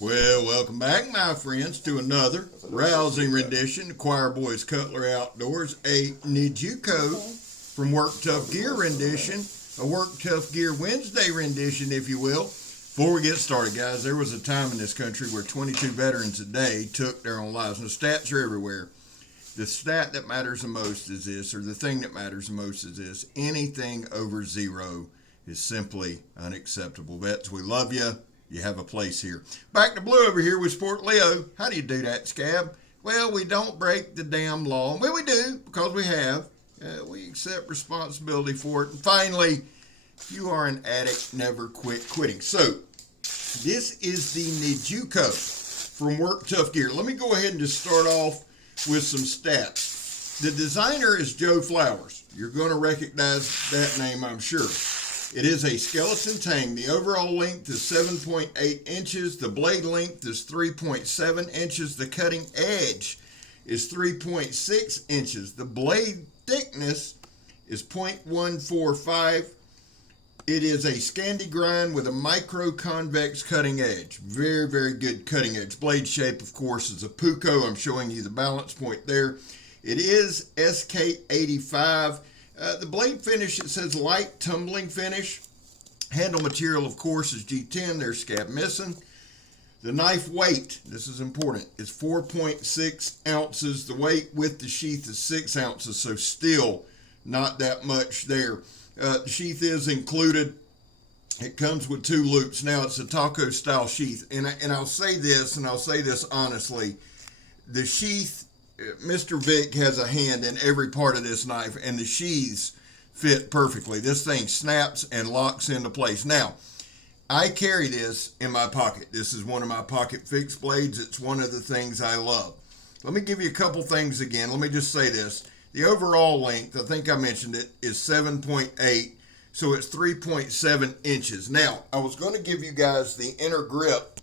Well, welcome back, my friends, to another rousing rendition of Choir Boys Cutlery Outdoors, a Nijukko from Work Tough Gear rendition, a Work Tough Gear Wednesday rendition, if you will. Before we get started, guys, there was a time in this country where 22 veterans a day took their own lives. And the stats are everywhere. The stat that matters the most is this, or the thing that matters the most is this: anything over zero is simply unacceptable. Vets, we love you. You have a place here. Back to Blue over here with Sport Leo. How do you do that, Scab? Well, we don't break the damn law. Well, we do, because we have. We accept responsibility for it. And finally, if you are an addict, never quit quitting. So, this is the Nijukko from Work Tough Gear. Let me go ahead and just start off with some stats. The designer is Joe Flowers. You're going to recognize that name, I'm sure. It is a skeleton tang. The overall length is 7.8 inches. The blade length is 3.7 inches. The cutting edge is 3.6 inches. The blade thickness is 0.145. It is a Scandi grind with a micro convex cutting edge. Very, very good cutting edge. Blade shape, of course, is a puko. I'm showing you the balance point there. It is SK85. The blade finish, it says light tumbling finish. Handle material, of course, is G10. There's scab missing. The knife weight, this is important, is 4.6 ounces. The weight with the sheath is 6 ounces, so still not that much there. The sheath is included. It comes with 2 loops. Now, it's a taco style sheath. And I'll say this, and I'll say this honestly. The sheath, Mr. Vic has a hand in every part of this knife, and the sheaths fit perfectly. This thing snaps and locks into place. Now, I carry this in my pocket. This is one of my pocket fixed blades. It's one of the things I love. Let me give you a couple things again. Let me just say this. The overall length, I think I mentioned it, is 7.8, so it's 3.7 inches. Now, I was going to give you guys the inner grip.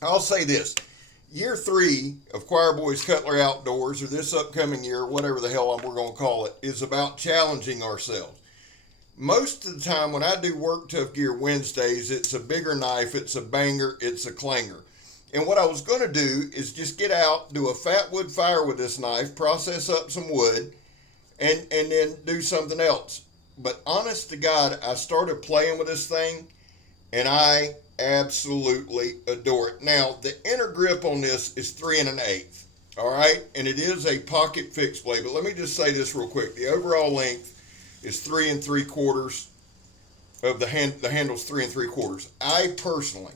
I'll say this. Year 3 of Choir Boys Cutlery Outdoors, or this upcoming year, whatever the hell we're going to call it, is about challenging ourselves. Most of the time when I do Work Tough Gear Wednesdays, it's a bigger knife, it's a banger, it's a clanger. And what I was going to do is just get out, do a fat wood fire with this knife, process up some wood, and then do something else. But honest to God, I started playing with this thing, and I absolutely adore it. Now, the inner grip on this is 3 1/8. All right, and it is a pocket fixed blade. But let me just say this real quick: the overall length is 3 3/4 of the handle's 3 3/4. I personally,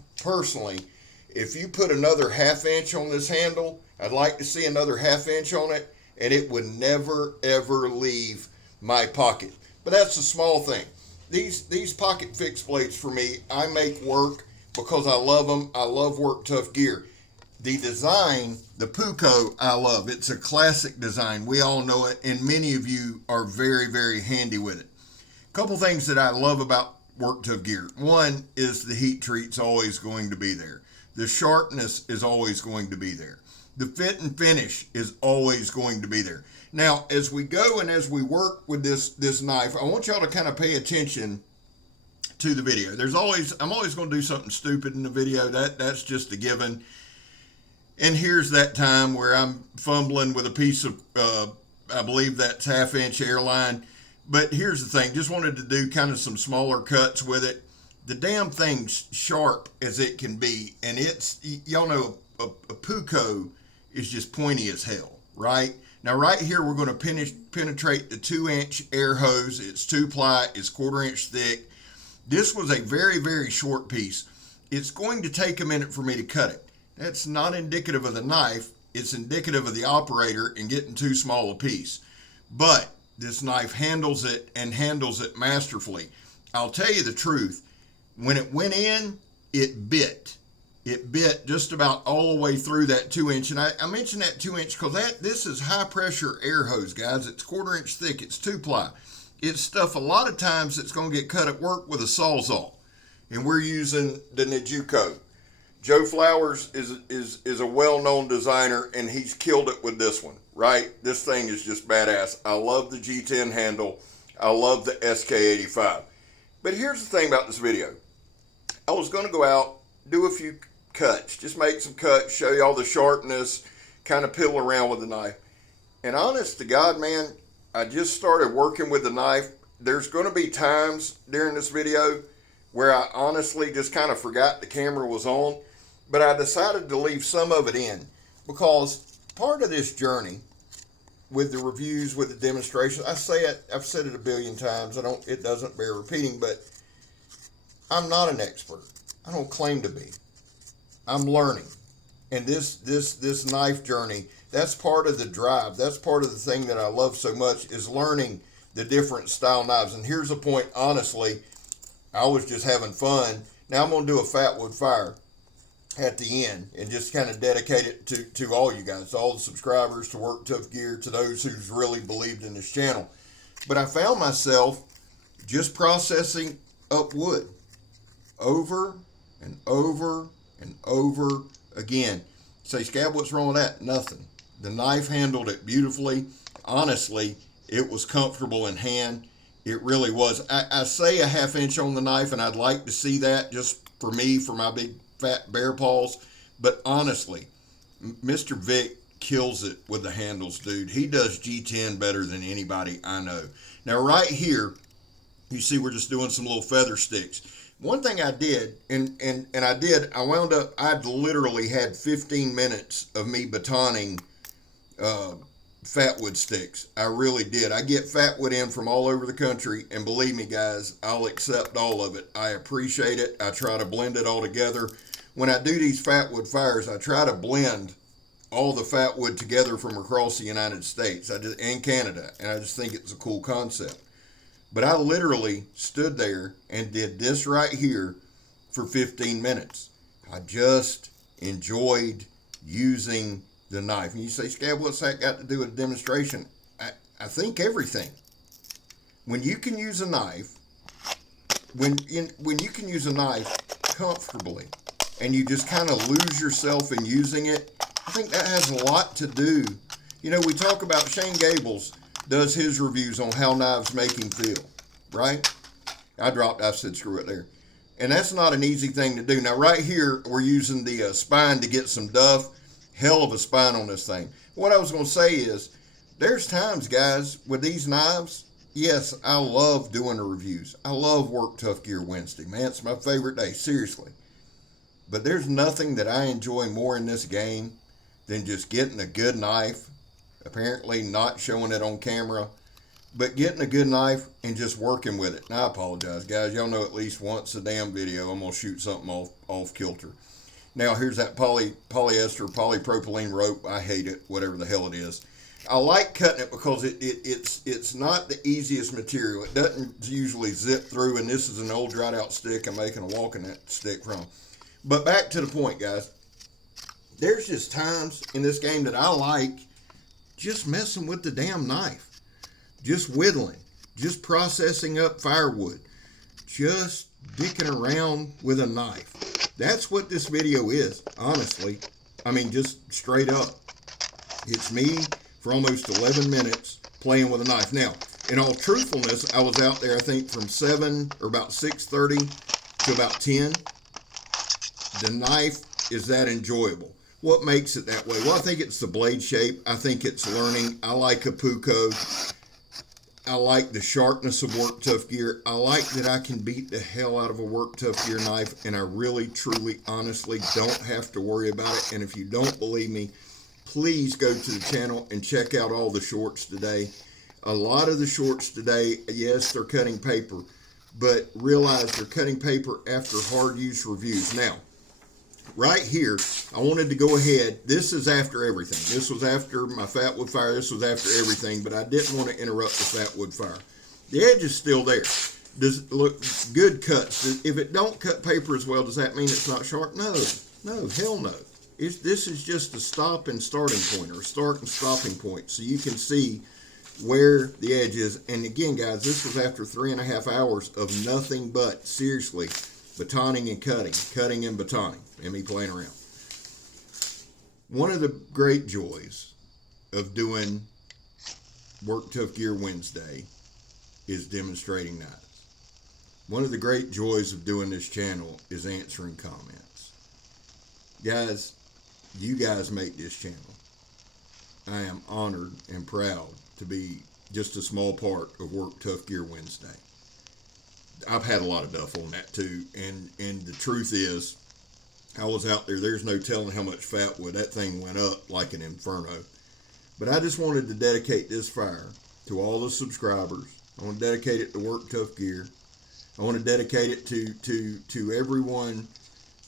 if you put another 1/2 inch on this handle, I'd like to see another 1/2 inch on it, and it would never ever leave my pocket. But that's a small thing. These pocket fixed blades for me, I make work because I love them. I love Work Tough Gear. The design, the puko, I love. It's a classic design. We all know it, and many of you are very, very handy with it. A couple things that I love about Work Tough Gear. One is the heat treat's always going to be there. The sharpness is always going to be there. The fit and finish is always going to be there. Now, as we go and as we work with this knife, I want y'all to kind of pay attention to the video. I'm always going to do something stupid in the video. That's just a given. And here's that time where I'm fumbling with a piece of, I believe that's 1/2 inch airline. But here's the thing. Just wanted to do kind of some smaller cuts with it. The damn thing's sharp as it can be. And y'all know a puko is just pointy as hell, right? Now, right here, we're going to penetrate the 2-inch air hose. It's 2-ply. It's 1/4 inch thick. This was a very, very short piece. It's going to take a minute for me to cut it. That's not indicative of the knife. It's indicative of the operator in getting too small a piece. But this knife handles it and handles it masterfully. I'll tell you the truth. When it went in, it bit. It bit just about all the way through that 2-inch. And I mentioned that 2-inch because this is high pressure air hose, guys. It's 1/4 inch thick. It's 2-ply. It's stuff a lot of times that's going to get cut at work with a Sawzall. And we're using the Nijukko. Joe Flowers is a well-known designer, and he's killed it with this one, right? This thing is just badass. I love the G10 handle. I love the SK85. But here's the thing about this video. I was going to go out, do a few cuts. Just make some cuts, show you all the sharpness, kind of piddle around with the knife. And honest to God, man, I just started working with the knife. There's going to be times during this video where I honestly just kind of forgot the camera was on, but I decided to leave some of it in because part of this journey with the reviews, with the demonstrations, I've said it a billion times. It doesn't bear repeating, but I'm not an expert. I don't claim to be. I'm learning. And this knife journey, that's part of the drive. That's part of the thing that I love so much, is learning the different style knives. And here's a point, honestly, I was just having fun. Now I'm going to do a fat wood fire at the end and just kind of dedicate it to all you guys, to all the subscribers, to Work Tough Gear, to those who's really believed in this channel. But I found myself just processing up wood over and over and over again. Say, Scab, what's wrong with that? Nothing. The knife handled it beautifully. Honestly, it was comfortable in hand. It really was. I say a ½ inch on the knife, and I'd like to see that just for me, for my big fat bear paws. But honestly, Mr. Vic kills it with the handles, dude. He does G10 better than anybody I know. Now, right here, you see we're just doing some little feather sticks. One thing I did, I wound up, I'd literally had 15 minutes of me batoning fatwood sticks. I really did. I get fatwood in from all over the country, and believe me, guys, I'll accept all of it. I appreciate it. I try to blend it all together. When I do these fatwood fires, I try to blend all the fatwood together from across the United States and Canada, and I just think it's a cool concept. But I literally stood there and did this right here for 15 minutes. I just enjoyed using the knife. And you say, Scab, what's that got to do with a demonstration? I think everything. When you can use a knife, when you can use a knife comfortably, and you just kind of lose yourself in using it, I think that has a lot to do. You know, we talk about Shane Gables does his reviews on how knives make him feel, right? I said screw it there. And that's not an easy thing to do. Now, right here, we're using the spine to get some duff. Hell of a spine on this thing. What I was going to say is, there's times, guys, with these knives, yes, I love doing the reviews. I love Work Tough Gear Wednesday, man. It's my favorite day, seriously. But there's nothing that I enjoy more in this game than just getting a good knife, apparently not showing it on camera, but getting a good knife and just working with it. Now, I apologize, guys. Y'all know at least once a damn video I'm going to shoot something off kilter. Now, here's that polyester, polypropylene rope. I hate it, whatever the hell it is. I like cutting it because it's not the easiest material. It doesn't usually zip through, and this is an old dried out stick I'm making a walking stick from. But back to the point, guys. There's just times in this game that I like just messing with the damn knife. Just whittling. Just processing up firewood. Just dicking around with a knife. That's what this video is, honestly. I mean, just straight up. It's me for almost 11 minutes playing with a knife. Now, in all truthfulness, I was out there, I think, from 7 or about 6:30 to about 10. The knife is that enjoyable. What makes it that way? Well, I think it's the blade shape. I think it's learning. I like a Puko. I like the sharpness of Work Tough Gear. I like that I can beat the hell out of a Work Tough Gear knife, and I really, truly, honestly don't have to worry about it. And if you don't believe me, please go to the channel and check out all the shorts today. A lot of the shorts today, yes, they're cutting paper, but realize they're cutting paper after hard use reviews. Now, right here, I wanted to go ahead. This is after everything. This was after my fatwood fire. This was after everything, but I didn't want to interrupt the fatwood fire. The edge is still there. Does it look good cuts? If it don't cut paper as well, does that mean it's not sharp? No, hell no. This is just a stop and starting point, or a start and stopping point, so you can see where the edge is. And again, guys, this was after 3.5 hours of nothing but, seriously, batoning and cutting and batoning, and me playing around. One of the great joys of doing Work Tough Gear Wednesday is demonstrating knives. One of the great joys of doing this channel is answering comments. Guys, you guys make this channel. I am honored and proud to be just a small part of Work Tough Gear Wednesday. I've had a lot of duff on that too, and the truth is, I was out there. There's no telling how much fat wood that thing went up like an inferno. But I just wanted to dedicate this fire to all the subscribers. I want to dedicate it to Work Tough Gear. I want to dedicate it to everyone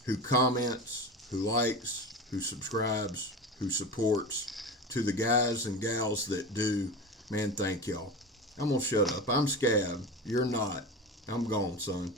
who comments, who likes, who subscribes, who supports. To the guys and gals that do, man, thank y'all. I'm going to shut up. I'm Scab. You're not. I'm gone, son.